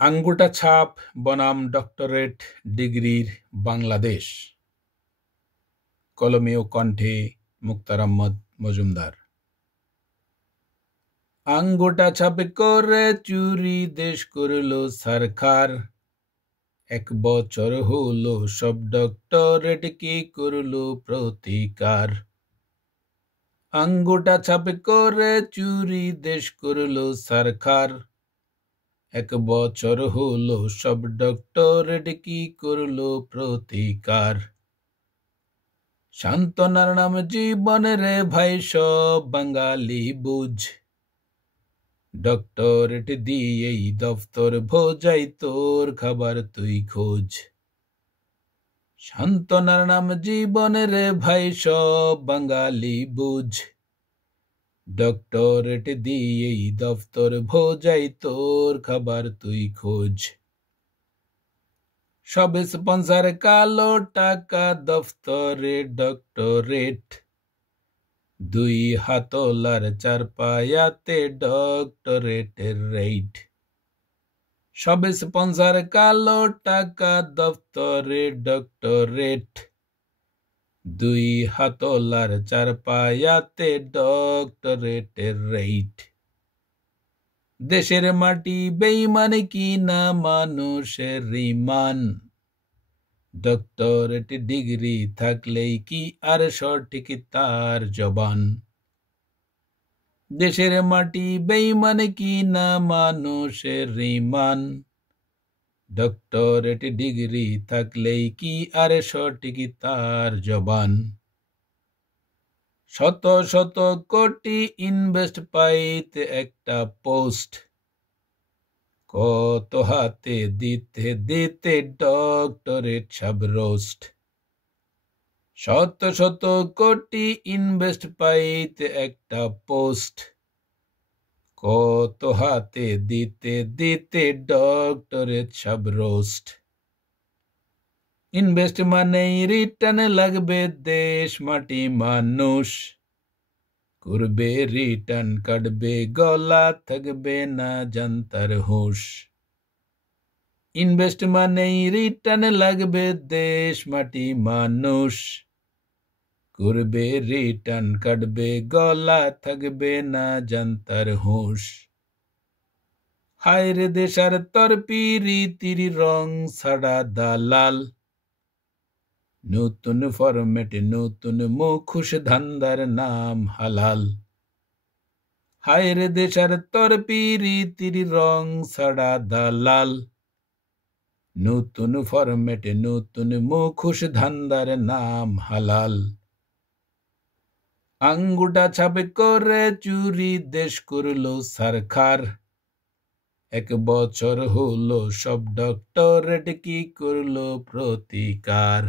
আঙ্গুটা ছাপ বনাম ডক্টরেট ডিগ্রির বাংলাদেশ। কলমে ও কণ্ঠে মুক্তার আহমদ মজুমদার। আঙ্গুটা ছাপ করে চুরি দেশ করলো সরকার, 1 বছর হলো সব ডক্টরেট কি করলো প্রতিকার। আঙ্গুটা ছাপ করে চুরি দেশ করলো সরকার, 1 বছর হলো সব ডক্টরেট কি করলো প্রতিকার। সান্ত্বনার নাম জীবন রে ভাই সব বাঙালি বুঝ, ডক্টরেট দিয়েই দফতর ভোজাই তোর খাবার তুই খোঁজ। সান্ত্বনার নাম জীবন রে ভাই সব বাঙালি বুঝ, ডক্টরেট দিয়েই দফতর ভোজাই তোর খাবার তুই খোঁজ। সব স্পন্সর কালো টাকা দফতরে ডক্টরেট, 2 হাতলার 4 পায়াতে ডক্টরেটের রেট। সব স্পন্সর কালো টাকা দফতরে ডক্টরেট, 2 হাতলার 4 পায়াতে ডক্টরেটের রেট। দেশের মাটি বেঈমান কি না মানুষের রিমান, ডক্টরেট ডিগ্রি থাকলেই কি আর সঠিক তার জবান। দেশের মাটি বেঈমান কি না মানুষের রিমান, ডক্টরেট ডিগ্রি থাকলেই কি আর সঠিক তার জবান। শত শত কোটি ইনভেস্ট পাইতে একটা পোস্ট, কত হাতে দিতে দিতে ডক্টরেট সব রোস্ট। শত শত কোটি ইনভেস্ট পাইতে একটা পোস্ট, কত হাতে দিতে দিতে ডক্টরেট সব রোস্ট। ইনভেস্ট মানেই রিটার্ন লাগবে দেশ মাটি মানুষ, করবে রিটার্ন কাটবে গলা থাকবে না জানতার হুঁশ। ইনভেস্ট মানেই রিটার্ন লাগবে দেশ মাটি মানুষ, করবে রিটার্ন কাটবে গলা থাকবে না জানতার হুঁশ। হায় রে দেশার তর পিরিতির রং ছাড়া দালাল, নতুন ফরম্যাটে নতুন মুখোশ ধান্দার নাম হালাল। হায় রে দেশার তর পিরিতির রং ছাড়া দালাল, নতুন ফরম্যাটে নতুন মুখোশ ধান্দার নাম হালাল। আঙ্গুটা ছাপ করে চুরি দেশ করলো সরকার, 1 বছর হলো সব ডক্টরেট কি করলো প্রতিকার।